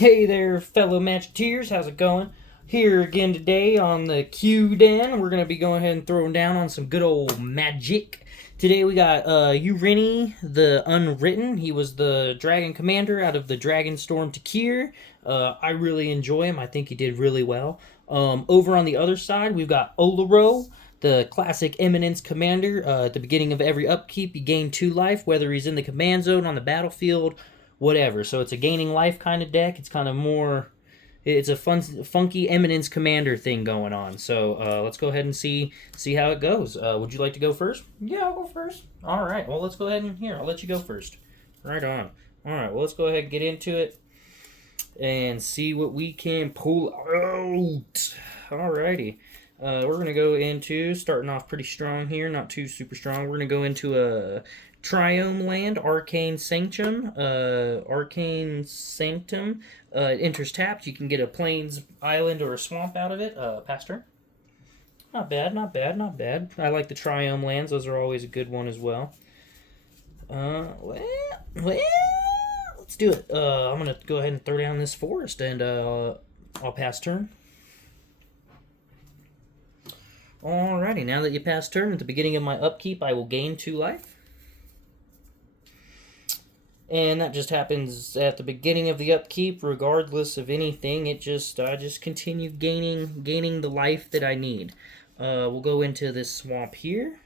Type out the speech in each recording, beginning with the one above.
Hey there, fellow Matcheteers. How's it going? Here again today on the Q Den. We're going to be going ahead and throwing down on some good old magic. Today we got Urini, the Unwritten. He was the Dragon Commander out of the Dragon Storm Tekir. I really enjoy him. I think he did really well. Over on the other side, we've got Oloro, the classic Eminence Commander. At the beginning of every upkeep, you gain 2 life, whether he's in the command zone, on the battlefield, whatever. So it's a gaining life kind of deck. It's kind of more, it's a funky Eminence Commander thing going on. So let's go ahead and see how it goes. Would you like to go first? Yeah, I'll go first. All right. Well, let's go ahead and I'll let you go first. Right on. All right. Well, let's go ahead and get into it and see what we can pull out. Alrighty. We're going to go into, starting off pretty strong here, not too super strong. We're going to go into a Triome land, Arcane Sanctum. Arcane Sanctum. It enters tapped. You can get a plains, island, or a swamp out of it. Pass turn. Not bad, not bad, not bad. I like the Triome lands. Those are always a good one as well. Let's do it. I'm going to go ahead and throw down this forest, and I'll pass turn. Alrighty, now that you pass turn, at the beginning of my upkeep, I will gain 2 life. And that just happens at the beginning of the upkeep, regardless of anything. I just continue gaining the life that I need. We'll go into this swamp here.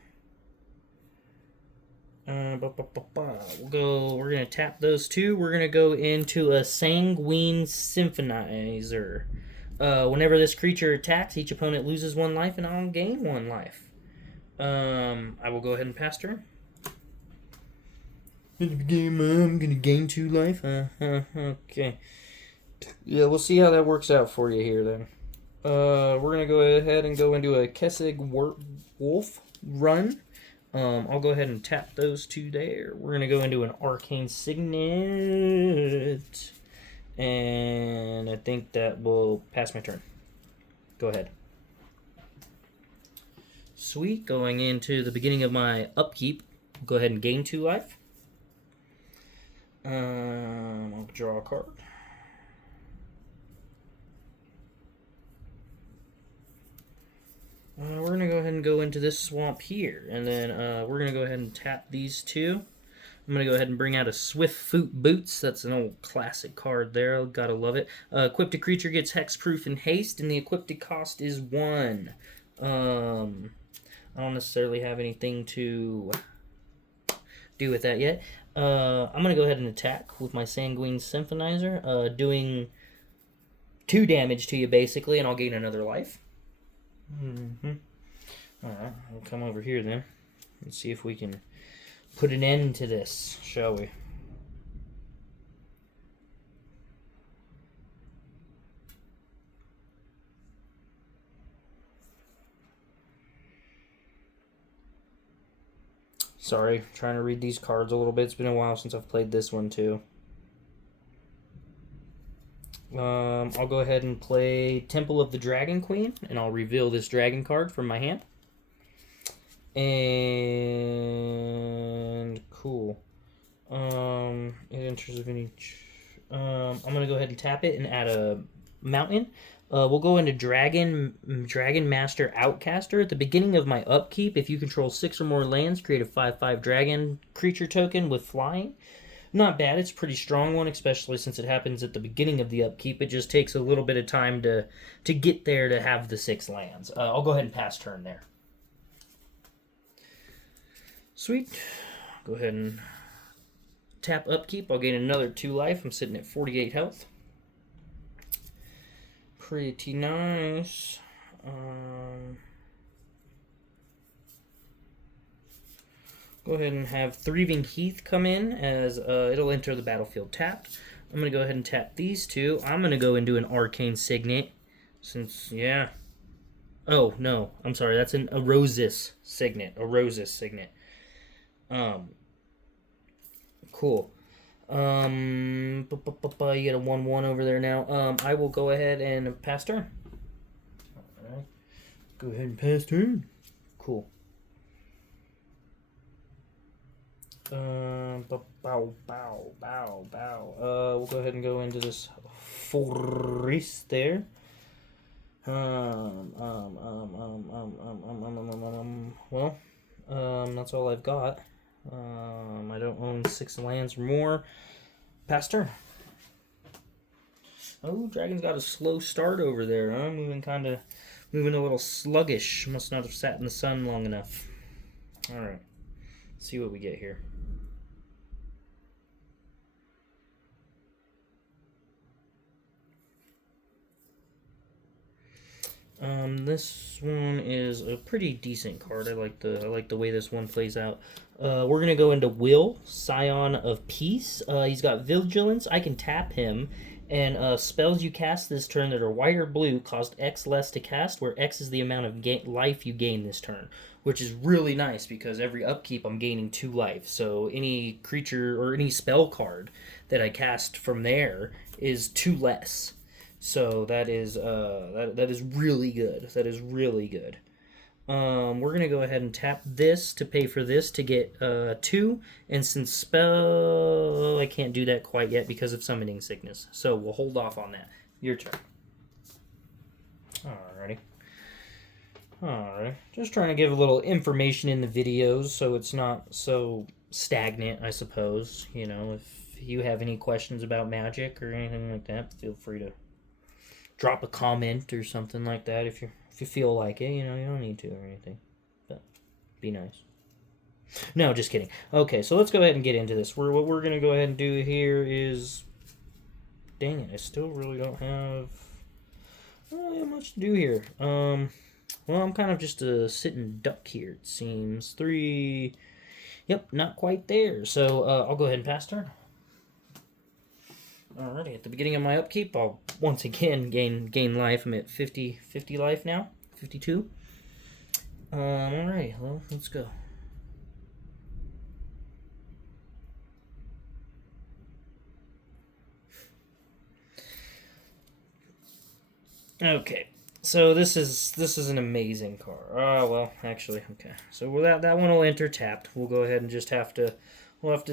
We're gonna tap those 2. We're gonna go into a Sanguine Symphonizer. Whenever this creature attacks, each opponent loses 1 life, and I'll gain 1 life. I will go ahead and pass turn. In the game, I'm gonna gain 2 life. Okay. Yeah, we'll see how that works out for you here then. We're gonna go ahead and go into a Kessig Wolf run. I'll go ahead and tap those 2 there. We're gonna go into an Arcane Signet. And I think that will pass my turn. Go ahead. Sweet. Going into the beginning of my upkeep, go ahead and gain 2 life. I'll draw a card. We're going to go ahead and go into this swamp here. And then we're going to go ahead and tap these 2. I'm going to go ahead and bring out a Swiftfoot Boots. That's an old classic card there. Gotta love it. Equipped creature gets hexproof and haste, and the equipped cost is 1. I don't necessarily have anything to do with that yet. I'm going to go ahead and attack with my Sanguine Symphonizer, doing 2 damage to you, basically, and I'll gain another life. Alright, we'll come over here then and see if we can put an end to this, shall we? Sorry, trying to read these cards a little bit. It's been a while since I've played this one too. I'll go ahead and play Temple of the Dragon Queen, and I'll reveal this dragon card from my hand. And cool. In interest of any, I'm gonna go ahead and tap it and add a mountain. We'll go into Dragon Master Outcaster. At the beginning of my upkeep, if you control 6 or more lands, create a 5/5 dragon creature token with flying. Not bad. It's a pretty strong one, especially since it happens at the beginning of the upkeep. It just takes a little bit of time to get there to have the 6 lands. I'll go ahead and pass turn there. Sweet. Go ahead and tap upkeep. I'll gain another 2 life. I'm sitting at 48 health. Pretty nice. Go ahead and have Thieving Heath come in, as it'll enter the battlefield tapped. I'm going to go ahead and tap these 2. I'm going to go into an Arcane Signet, since, yeah. Oh, no. I'm sorry. That's an Erosis Signet. Erosis Signet. Cool. You get a 1/1 over there now. I will go ahead and pass turn. Alright. Go ahead and pass turn. Cool. Bow. We'll go ahead and go into this Forest there. That's all I've got. I don't own 6 lands or more. Pass turn. Oh, Dragon's got a slow start over there, huh? Moving a little sluggish. Must not have sat in the sun long enough. Alright. See what we get here. This one is a pretty decent card. I like the way this one plays out. We're gonna go into Will, Scion of Peace. He's got Vigilance. I can tap him, and spells you cast this turn that are white or blue cost X less to cast, where X is the amount of life you gain this turn, which is really nice because every upkeep I'm gaining 2 life. So any creature or any spell card that I cast from there is 2 less. So that is that is really good. That is really good. We're gonna go ahead and tap this to pay for this to get 2. And since spell, I can't do that quite yet because of summoning sickness. So we'll hold off on that. Your turn. Alrighty. Alright. Just trying to give a little information in the videos so it's not so stagnant, I suppose. You know, if you have any questions about Magic or anything like that, feel free to drop a comment or something like that if you feel like it. You know, you don't need to or anything, but be nice. No, just kidding. Okay, so let's go ahead and get into this. What we're gonna go ahead and do here is, dang it, I still really don't have much to do here. Well, I'm kind of just a sitting duck here. It seems 3. Yep, not quite there. So I'll go ahead and pass turn. Alrighty, at the beginning of my upkeep, I'll once again gain life. I'm at 50 life now, 52. Alright, well, let's go. Okay, so this is an amazing card. Oh well, actually, okay. So that one will enter tapped. We'll go ahead and just have to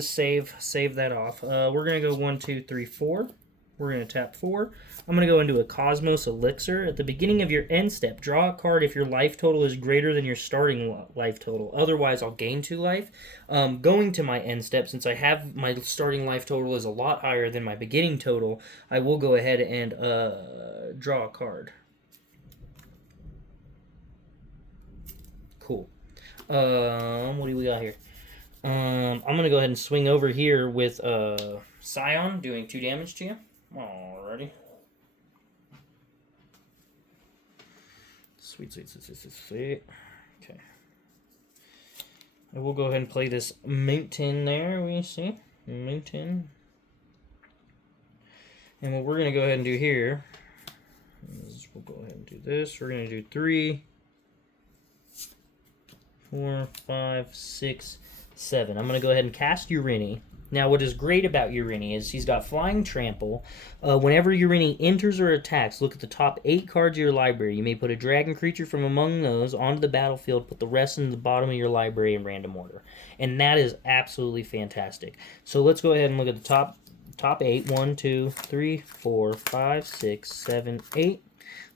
save that off. We're gonna go 1, 2, 3, 4. We're gonna tap 4. I'm gonna go into a Cosmos Elixir. At the beginning of your end step, draw a card if your life total is greater than your starting life total. Otherwise, I'll gain 2 life. Going to my end step, since I have my starting life total is a lot higher than my beginning total, I will go ahead and draw a card. Cool. What do we got here? I'm gonna go ahead and swing over here with Scion, doing 2 damage to you. Alrighty. Sweet. Okay. I will go ahead and play this Mountain there, we see. Mountain. And what we're going to go ahead and do here is we'll go ahead and do this. We're going to do 3, 4, 5, 6, 7. I'm going to go ahead and cast Urini. Now, what is great about Urini is he's got Flying Trample. Whenever Urini enters or attacks, look at the top 8 cards of your library. You may put a dragon creature from among those onto the battlefield, put the rest in the bottom of your library in random order. And that is absolutely fantastic. So let's go ahead and look at the top 8. 1, 2, 3, 4, 5, 6, 7, 8.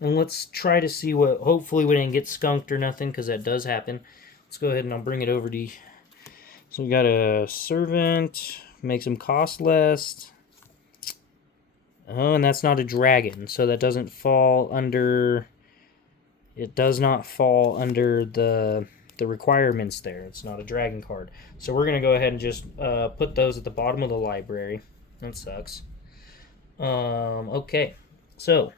And let's try to see what, hopefully we didn't get skunked or nothing, because that does happen. Let's go ahead and I'll bring it over to you. So we got a Servant, makes him cost less. Oh, and that's not a dragon, so that doesn't fall under, it does not fall under the requirements there. It's not a dragon card. So we're going to go ahead and just put those at the bottom of the library. That sucks. Okay, so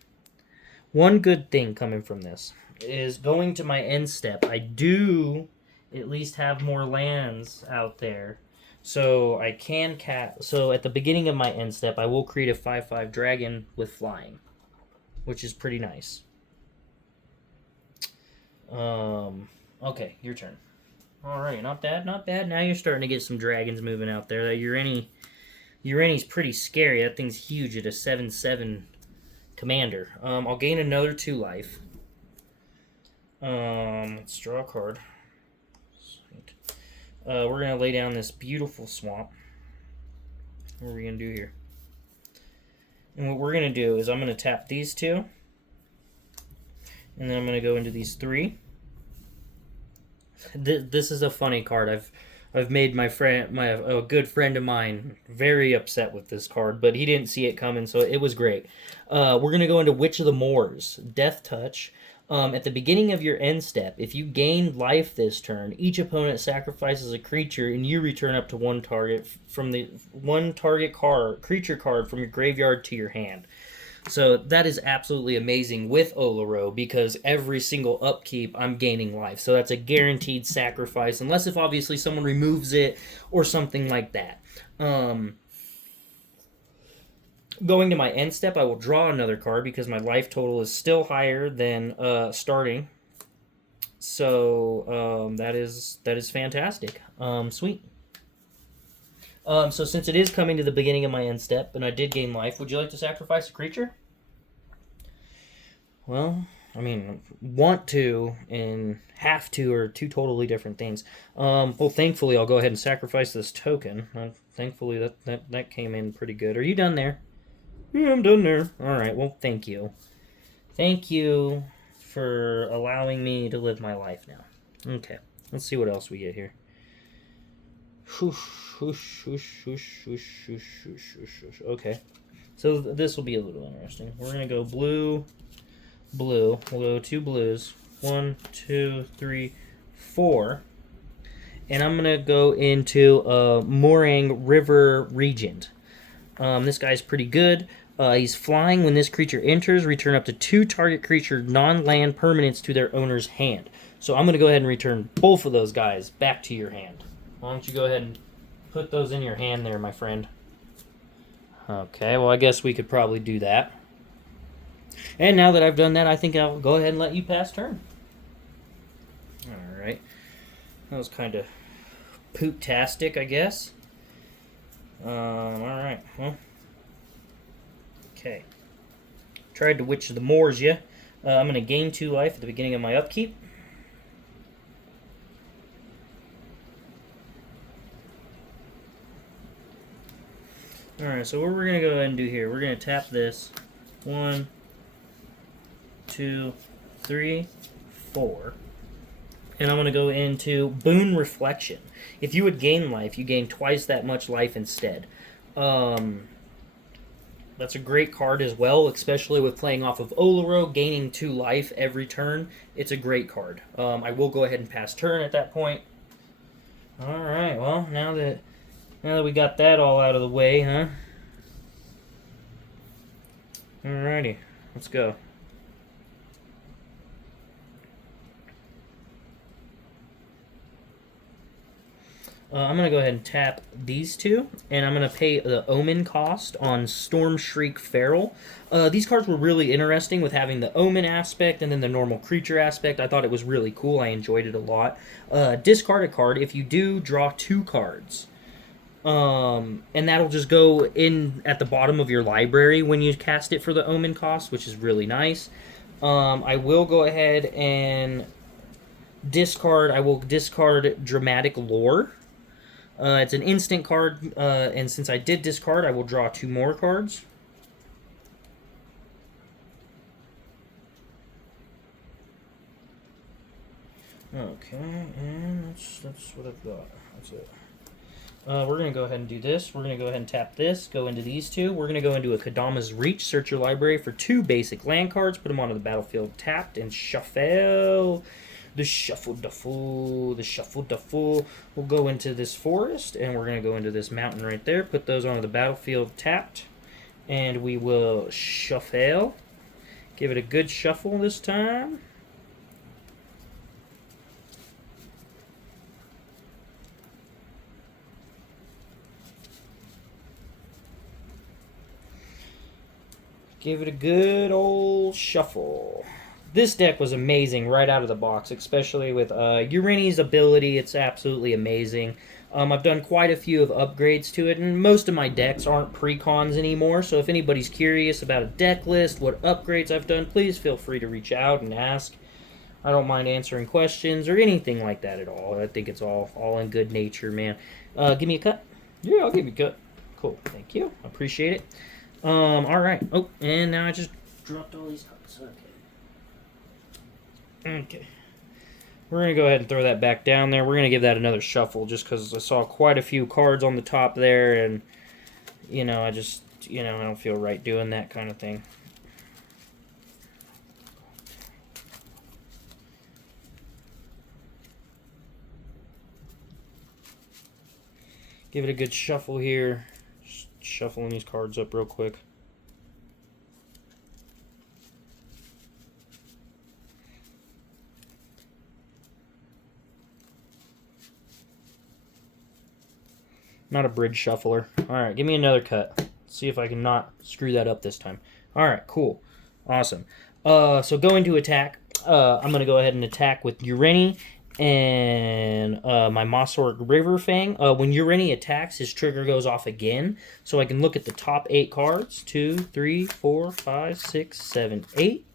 one good thing coming from this is going to my end step. I do at least have more lands out there. So I can so at the beginning of my end step, I will create a 5/5 dragon with flying, which is pretty nice. Okay, your turn. Alright, not bad, not bad. Now you're starting to get some dragons moving out there. That Urini's pretty scary. That thing's huge at a 7/7 commander. I'll gain another 2 life. Let's draw a card. Sweet. We're going to lay down this beautiful swamp. What are we going to do here? And what we're going to do is I'm going to tap these two. And then I'm going to go into these three. This is a funny card. I've made a good friend of mine very upset with this card, but he didn't see it coming, so it was great. We're gonna go into Witch of the Moors, Death Touch. At the beginning of your end step, if you gain life this turn, each opponent sacrifices a creature, and you return up to one target from the creature card from your graveyard to your hand. So that is absolutely amazing with Oloro because every single upkeep I'm gaining life. So that's a guaranteed sacrifice, unless if obviously someone removes it or something like that. Going to my end step, I will draw another card because my life total is still higher than starting. So that is fantastic. Sweet. So since it is coming to the beginning of my end step, and I did gain life, would you like to sacrifice a creature? Well, I mean, want to and have to are two totally different things. Well, thankfully, I'll go ahead and sacrifice this token. Thankfully, that came in pretty good. Are you done there? Yeah, I'm done there. All right, well, thank you. Thank you for allowing me to live my life now. Okay, let's see what else we get here. Okay, so this will be a little interesting. We're gonna go blue. We'll go 2 blues. 1, 2, 3, 4. And I'm gonna go into Morang River Regent. This guy's pretty good. He's flying. When this creature enters, return up to 2 target creature non-land permanents to their owner's hand. So I'm gonna go ahead and return both of those guys back to your hand. Why don't you go ahead and put those in your hand there, my friend. Okay, well, I guess we could probably do that. And now that I've done that, I think I'll go ahead and let you pass turn. Alright. That was kind of poot-tastic, I guess. Alright, well. Okay. Tried to Witch of the Moors, yeah. I'm going to gain 2 life at the beginning of my upkeep. Alright, so what we're going to go ahead and do here, we're going to tap this. 1, 2, 3, 4. And I'm going to go into Boon Reflection. If you would gain life, you gain twice that much life instead. That's a great card as well, especially with playing off of Oloro, gaining 2 life every turn. It's a great card. I will go ahead and pass turn at that point. Alright, well, now that we got that all out of the way, huh? Alrighty, let's go. I'm going to go ahead and tap these 2, and I'm going to pay the Omen cost on Storm Shriek Feral. These cards were really interesting with having the Omen aspect and then the normal creature aspect. I thought it was really cool. I enjoyed it a lot. Discard a card if you do draw 2 cards. And that'll just go in at the bottom of your library when you cast it for the Omen cost, which is really nice. I will go ahead and discard. I will discard Dramatic Lore. It's an instant card, and since I did discard, I will draw 2 more cards. Okay, and that's what I've got. That's it. We're going to go ahead and do this. We're going to go ahead and tap this, go into these 2. We're going to go into a Kadama's Reach, search your library for 2 basic land cards, put them onto the battlefield tapped, and shuffle. The shuffle duffle. We'll go into this forest, and we're going to go into this mountain right there, put those onto the battlefield tapped, and we will shuffle. Give it a good shuffle this time. Give it a good old shuffle. This deck was amazing right out of the box, especially with Urini's ability. It's absolutely amazing. I've done quite a few of upgrades to it, and most of my decks aren't pre-cons anymore, so if anybody's curious about a deck list, what upgrades I've done, please feel free to reach out and ask. I don't mind answering questions or anything like that at all. I think it's all in good nature, man. Give me a cut? Yeah, I'll give you a cut. Cool, thank you. I appreciate it. All right. Oh, and now I just dropped all these cards. Okay. Okay. We're going to go ahead and throw that back down there. We're going to give that another shuffle just because I saw quite a few cards on the top there, and, you know, I just, you know, I don't feel right doing that kind of thing. Give it a good shuffle here. Just shuffling these cards up real quick. Not a bridge shuffler. Alright, give me another cut. See if I can not screw that up this time. Alright, cool. Awesome. So going to attack. I'm going to go ahead and attack with Urini and my Mossoric River Fang. When Urini attacks, his trigger goes off again. So I can look at the top 8 cards. 2, 3, 4, 5, 6, 7, 8.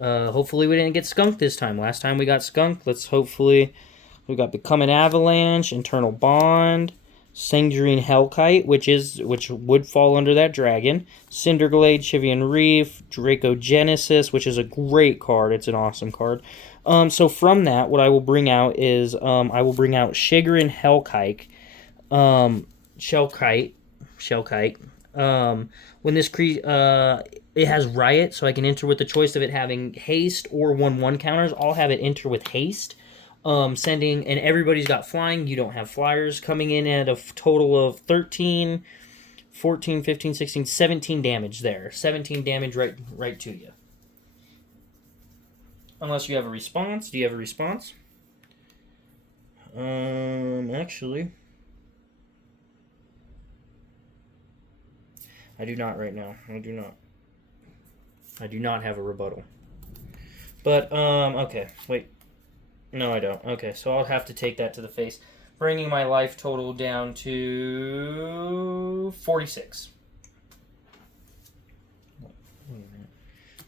Hopefully we didn't get skunked this time. Last time we got skunked. Let's hopefully... We got Become an Avalanche, Internal Bond... Sanguine Hellkite, which would fall under that dragon. Cinderglade, Chivian Reef, Draco Genesis, which is a great card. It's an awesome card. So from that, what I will bring out is I will bring out Shigerin Hellkite, Shellkite. When this it has Riot, so I can enter with the choice of it having haste or 1/1 counters. I'll have it enter with haste. Sending, and everybody's got flying. You don't have flyers, coming in at a total of 13, 14, 15, 16, 17 damage there. 17 damage right to you. Unless you have a response. Do you have a response? Actually, I do not right now. I do not. I do not have a rebuttal. But, okay, wait. No, I don't. Okay, so I'll have to take that to the face, bringing my life total down to 46.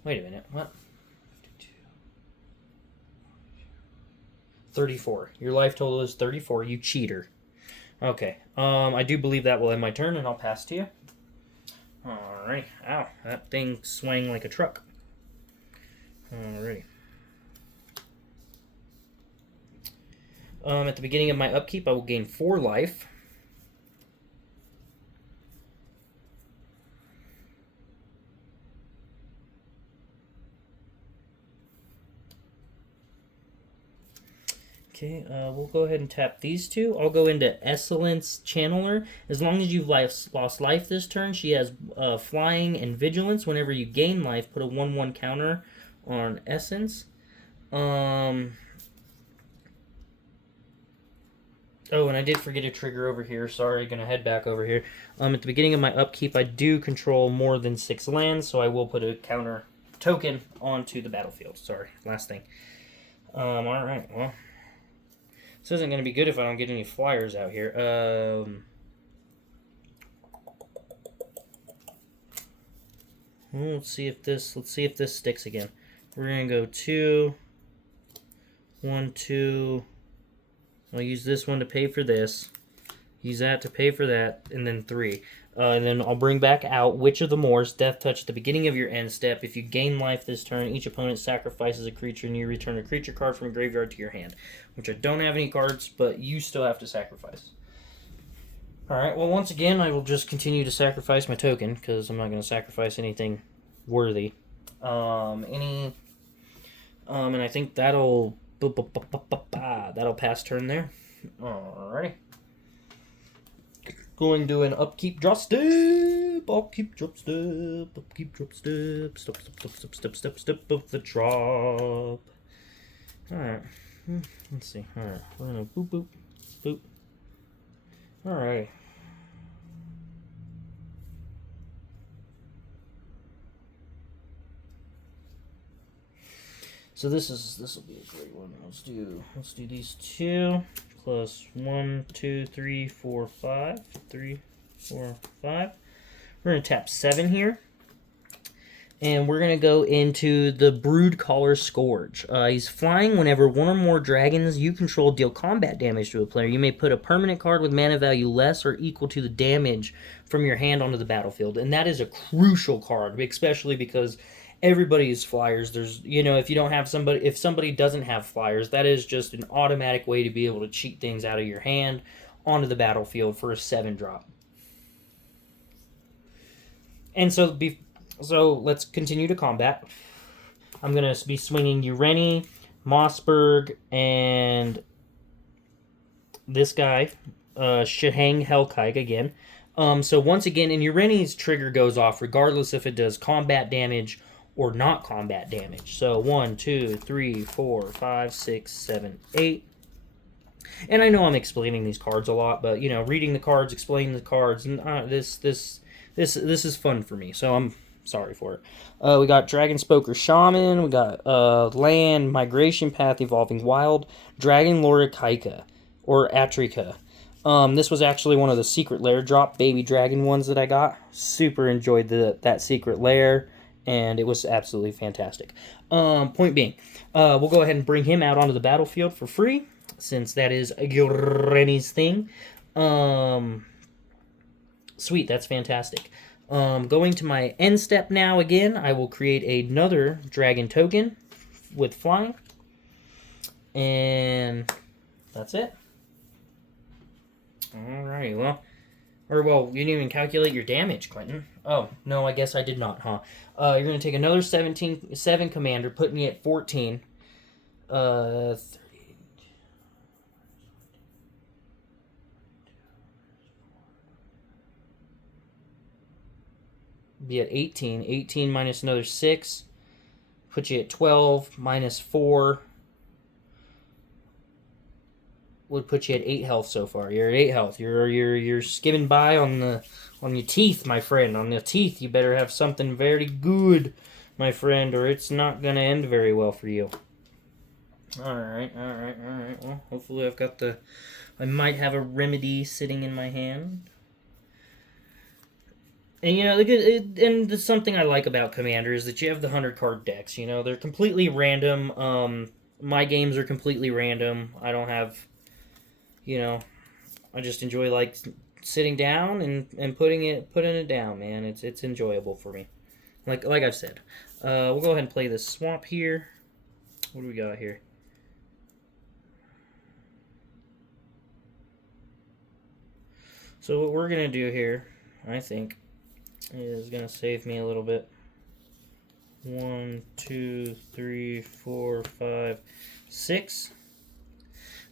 Wait a minute. What? 34. Your life total is 34. You cheater. Okay. I do believe that will end my turn, and I'll pass to you. Alrighty. Ow. That thing swang like a truck. Alrighty. At the beginning of my upkeep, I will gain 4 life. Okay, we'll go ahead and tap these two. I'll go into Excellence Channeler. As long as you've lost life this turn, she has Flying and Vigilance. Whenever you gain life, put a 1/1 counter on Essence. Oh, and I did forget a trigger over here. Sorry, gonna head back over here. At the beginning of my upkeep, I do control more than 6 lands, so I will put a counter token onto the battlefield. Sorry, last thing. Alright, well. This isn't gonna be good if I don't get any flyers out here. Let's see if this sticks again. We're gonna go 2, 1, 2. I'll use this one to pay for this. Use that to pay for that, and then 3. And then I'll bring back out Witch of the Moors, Death Touch at the beginning of your end step. If you gain life this turn, each opponent sacrifices a creature, and you return a creature card from graveyard to your hand. Which I don't have any cards, but you still have to sacrifice. Alright, well, once again, I will just continue to sacrifice my token, because I'm not going to sacrifice anything worthy. And I think that'll pass turn there. Alrighty. Going to an upkeep, draw step. Upkeep, drop step. Upkeep, drop step. Step of the drop. Alright. Let's see. Alright. We're gonna boop. Alright. So this will be a great one. Let's do these 2 plus 1, 2, 3, 4, 5. 3, 4, 5. We're gonna tap 7 here. And we're going to go into the Brood Collar Scourge. He's flying whenever one or more dragons you control deal combat damage to a player. You may put a permanent card with mana value less or equal to the damage from your hand onto the battlefield. And that is a crucial card, especially because everybody's flyers. There's, if you don't have somebody, if somebody doesn't have flyers, that is just an automatic way to be able to cheat things out of your hand onto the battlefield for a 7-drop. And so let's continue to combat. I'm going to be swinging Urini, Mossberg, and this guy, Shahang Hellkite again. So once again, and Urini's trigger goes off regardless if it does combat damage or not combat damage. So 1, 2, 3, 4, 5, 6, 7, 8. And I know I'm explaining these cards a lot, but reading the cards, explaining the cards, and this is fun for me. So I'm sorry for it. We got Dragon Spoker Shaman. We got Land Migration Path Evolving Wild, Dragon Lorikaika or Atrika. This was actually one of the secret lair drop baby dragon ones that I got. Super enjoyed that secret lair, and it was absolutely fantastic. Point being, we'll go ahead and bring him out onto the battlefield for free, since that is Urini's thing. Sweet, that's fantastic. Going to my end step now again, I will create another dragon token with flying. And that's it. Alrighty, well, you didn't even calculate your damage, Quentin. Oh, no, I guess I did not, huh? You're going to take another 7 commander, put me at 14. 30. Be at 18. 18 minus another 6. Put you at 12. Minus 4. Would put you at 8 health so far. You're at 8 health. You're skimming by on your teeth, my friend. On the teeth, you better have something very good, my friend, or it's not gonna end very well for you. Alright. Well, hopefully I might have a remedy sitting in my hand. And something I like about Commander is that you have the 100-card decks. They're completely random. My games are completely random. I don't have, I just enjoy sitting down and putting it down, man. It's enjoyable for me. Like I've said. We'll go ahead and play this swamp here. What do we got here? So what we're gonna do here, I think, is going to save me a little bit. 1, 2, 3, 4, 5, 6.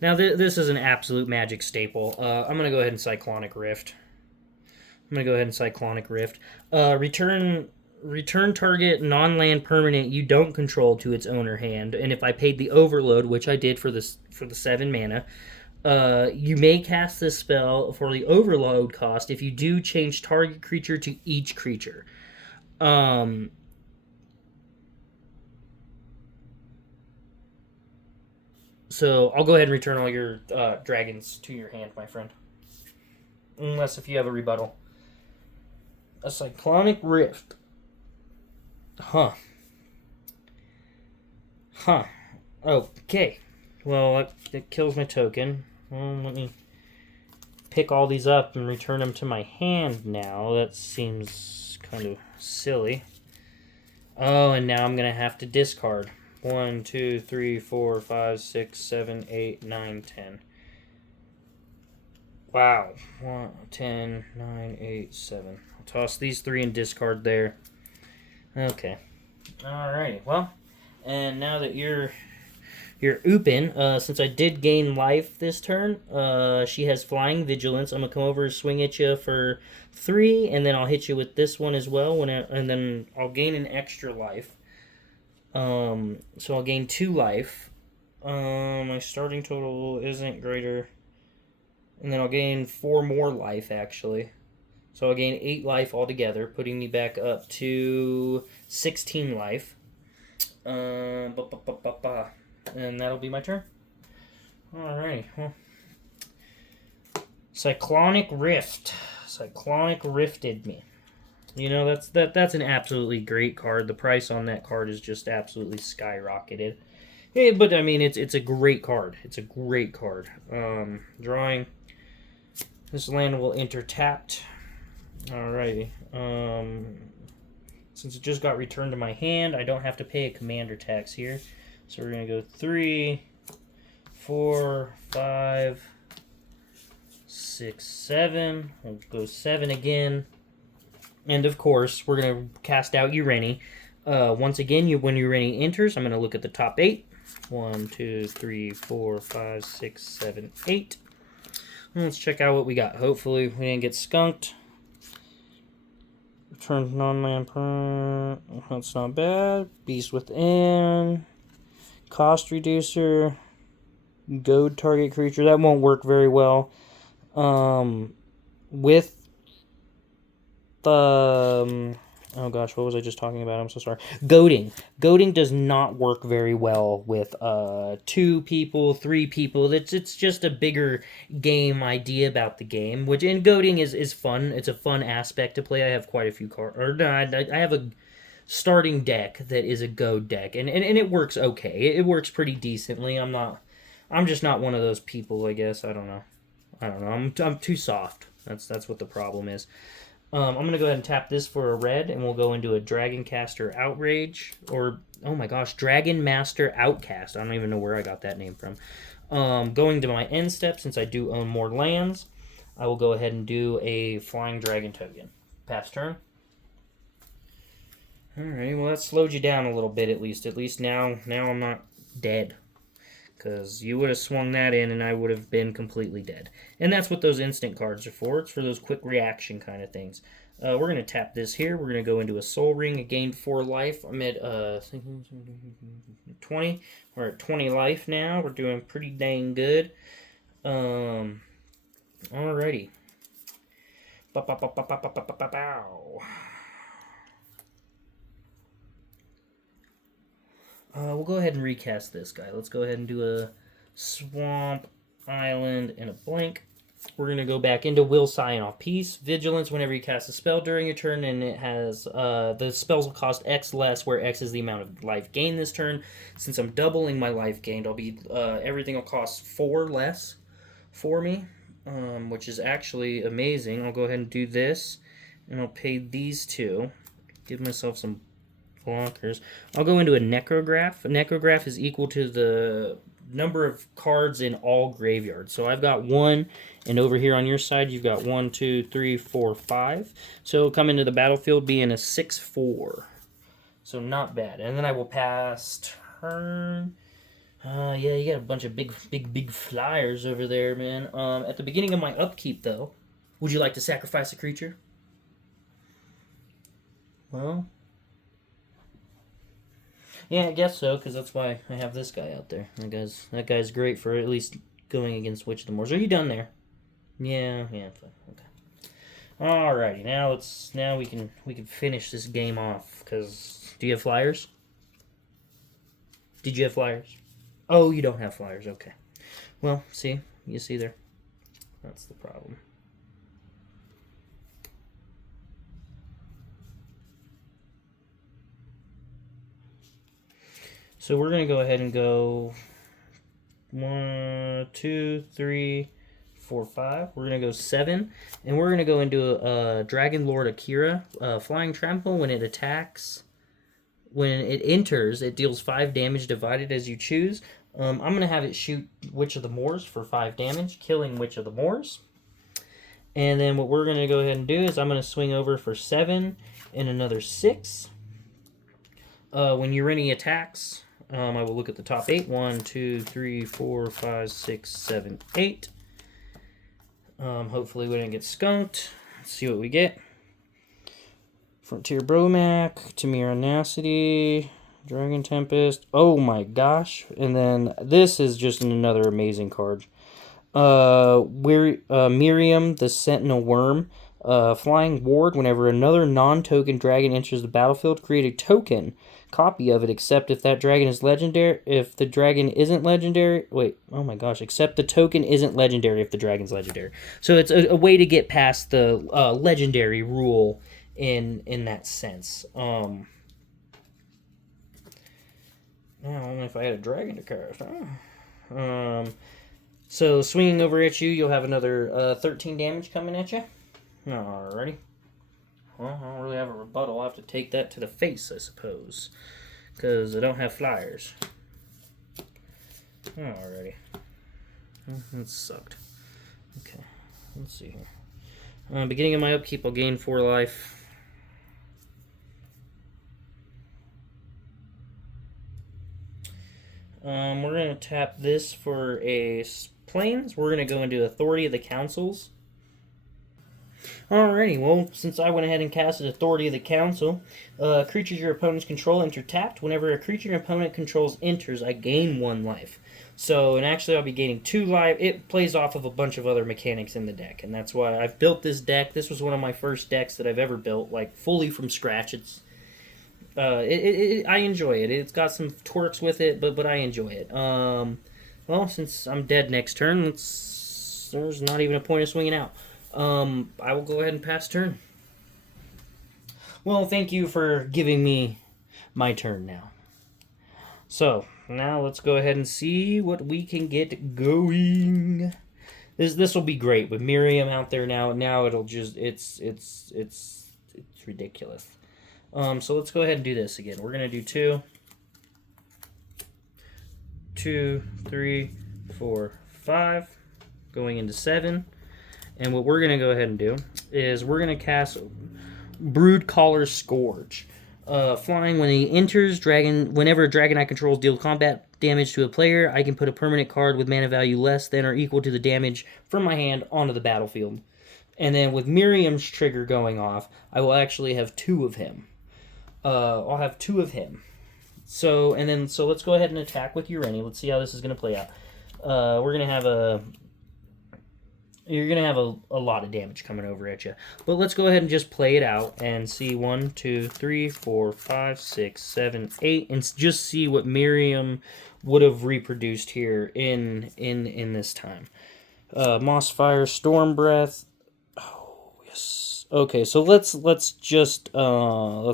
Now, this is an absolute Magic staple. I'm going to go ahead and Cyclonic Rift. Return target non-land permanent you don't control to its owner hand. And if I paid the overload, which I did for the 7 mana, you may cast this spell for the overload cost. If you do, change target creature to each creature. So I'll go ahead and return all your dragons to your hand, my friend. Unless if you have a rebuttal. A Cyclonic Rift. Huh. Okay. Well, that kills my token. Let me pick all these up and return them to my hand now. That seems kind of silly. Oh, and now I'm going to have to discard. 1, 2, 3, 4, 5, 6, 7, 8, 9, 10. Wow. 1, 10, 9, 8, 7. I'll toss these 3 and discard there. Okay. Alrighty. Well, and now that you're ooping, since I did gain life this turn, she has Flying Vigilance. I'm going to come over and swing at you for 3, and then I'll hit you with this one as well, and then I'll gain an extra life. So I'll gain 2 life. My starting total isn't greater. And then I'll gain 4 more life, actually. So I'll gain 8 life altogether, putting me back up to 16 life. And that'll be my turn. Alright. Well, Cyclonic Rift. Cyclonic Rifted me. You know, that's an absolutely great card. The price on that card is just absolutely skyrocketed. Yeah, but I mean, it's a great card. It's a great card. Drawing. This land will enter tapped. Alrighty. Since it just got returned to my hand, I don't have to pay a commander tax here. So we're gonna go 3, 4, 5, 6, 7. We'll go 7 again. And of course, we're going to cast out Urini. Once again, when Urini enters, I'm going to look at the top 8. 1, 2, 3, 4, 5, 6, 7, 8. Let's check out what we got. Hopefully, we didn't get skunked. Return non-land permanent. That's not bad. Beast Within. Cost reducer. Goad target creature. That won't work very well. With oh gosh, what was I just talking about? I'm so sorry. Goading. Goading does not work very well with 2 people, 3 people. It's just a bigger game idea about the game, which in goading is fun. It's a fun aspect to play. I have quite a few cards, or no, I have a starting deck that is a goad deck, and it works okay. It works pretty decently. I'm just not one of those people, I guess. I don't know. I'm too soft. That's what the problem is. I'm going to go ahead and tap this for a red, and we'll go into a Dragoncaster Outrage, or, oh my gosh, Dragon Master Outcast. I don't even know where I got that name from. Going to my end step, since I do own more lands, I will go ahead and do a Flying Dragon token. Pass turn. Alright, well that slowed you down a little bit at least. At least now I'm not dead. Because you would have swung that in and I would have been completely dead. And that's what those instant cards are for. It's for those quick reaction kind of things. We're going to tap this here. We're going to go into a Soul Ring. I gained 4 life. I'm at 20. We're at 20 life now. We're doing pretty dang good. Alrighty. We'll go ahead and recast this guy. Let's go ahead and do a Swamp, Island, and a blank. We're going to go back into Will Sign Off Peace. Vigilance whenever you cast a spell during a turn, and it has the spells will cost X less, where X is the amount of life gained this turn. Since I'm doubling my life gained, I'll be everything will cost 4 less for me, which is actually amazing. I'll go ahead and do this, and I'll pay these 2. Give myself some blockers. I'll go into a Necrograph. A Necrograph is equal to the number of cards in all graveyards. So I've got 1, and over here on your side, you've got 1, 2, 3, 4, 5. So it'll come into the battlefield being a 6/4. So not bad. And then I will pass turn. Yeah, you got a bunch of big flyers over there, man. At the beginning of my upkeep, though, would you like to sacrifice a creature? Well, yeah, I guess so, because that's why I have this guy out there. That guy's great for at least going against Witch of the Moors. Are you done there? Yeah, okay. Alrighty, now we can finish this game off. Cause do you have flyers? Did you have flyers? Oh, you don't have flyers. Okay. Well, you see there. That's the problem. So we're going to go ahead and go 1, 2, 3, 4, 5. We're going to go 7. And we're going to go into Dragon Lord Akira. Flying Trample, when it attacks, when it enters, it deals 5 damage divided as you choose. I'm going to have it shoot Witch of the Moors for 5 damage, killing Witch of the Moors. And then what we're going to go ahead and do is I'm going to swing over for 7 and another 6. When Urini attacks, I will look at the top 8. 1, 2, 3, 4, 5, 6, 7, 8. Hopefully we didn't get skunked. Let's see what we get. Frontier Bromac, Tamir Nacity, Dragon Tempest. Oh my gosh. And then this is just another amazing card. Miriam, the Sentinel Worm. Flying Ward, whenever another non-token dragon enters the battlefield, create a token copy of it, except if that dragon is legendary. If the dragon isn't legendary, except the token isn't legendary if the dragon's legendary. So it's a way to get past the legendary rule in that sense. I don't know if I had a dragon to cast. So swinging over at you, you'll have another 13 damage coming at you. Alrighty. Well, I don't really have a rebuttal. I'll have to take that to the face, I suppose, because I don't have flyers. Alrighty. That sucked. Okay, let's see here. Beginning of my upkeep, I'll gain 4 life. We're going to tap this for a plains. We're going to go into Authority of the Councils. Alrighty, well, since I went ahead and casted Authority of the Council, creatures your opponents control enter tapped. Whenever a creature your opponent controls enters, I gain 1 life. So, and actually I'll be gaining 2 life. It plays off of a bunch of other mechanics in the deck, and that's why I've built this deck. This was one of my first decks that I've ever built, like, fully from scratch. It's I enjoy it. It's got some twerks with it, but I enjoy it. Well, since I'm dead next turn, there's not even a point of swinging out. I will go ahead and pass turn. Well, thank you for giving me my turn now. So, now let's go ahead and see what we can get going. This will be great with Miriam out there now. Now it'll just it's ridiculous. So let's go ahead and do this again. We're gonna do 2, 2, 3, 4, 5, going into 7. And what we're gonna go ahead and do is we're gonna cast Brood Caller's Scourge. Flying, when he enters, whenever a dragon I control deals combat damage to a player, I can put a permanent card with mana value less than or equal to the damage from my hand onto the battlefield. And then with Miriam's trigger going off, I will actually have 2 of him. I'll have 2 of him. So let's go ahead and attack with Urini. Let's see how this is going to play out. You're going to have a lot of damage coming over at you. But let's go ahead and just play it out and see 1, 2, 3, 4, 5, 6, 7, 8, and just see what Miriam would have reproduced here in this time. Mossfire, Storm Breath. Oh, yes. Okay, so let's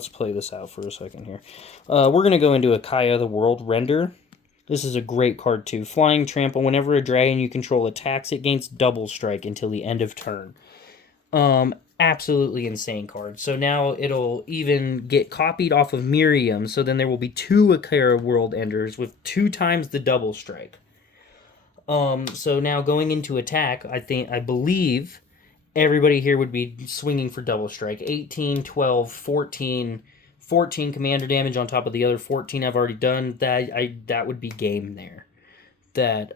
play this out for a second here. We're gonna go into a Kaya the World Render. This is a great card too. Flying Trample. Whenever a dragon you control attacks, it gains double strike until the end of turn. Absolutely insane card. So now it'll even get copied off of Miriam. So then there will be 2 Akira World Enders with 2 times the double strike. So now going into attack, I believe everybody here would be swinging for double strike. 18, 12, 14 commander damage on top of the other 14 I've already done. That would be game there. That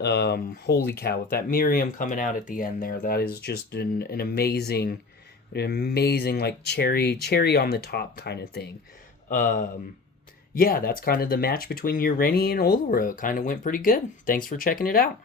holy cow, with that Miriam coming out at the end there, that is just an amazing like cherry on the top kind of thing. Yeah, that's kind of the match between Urini and Oloro. It kind of went pretty good. Thanks for checking it out.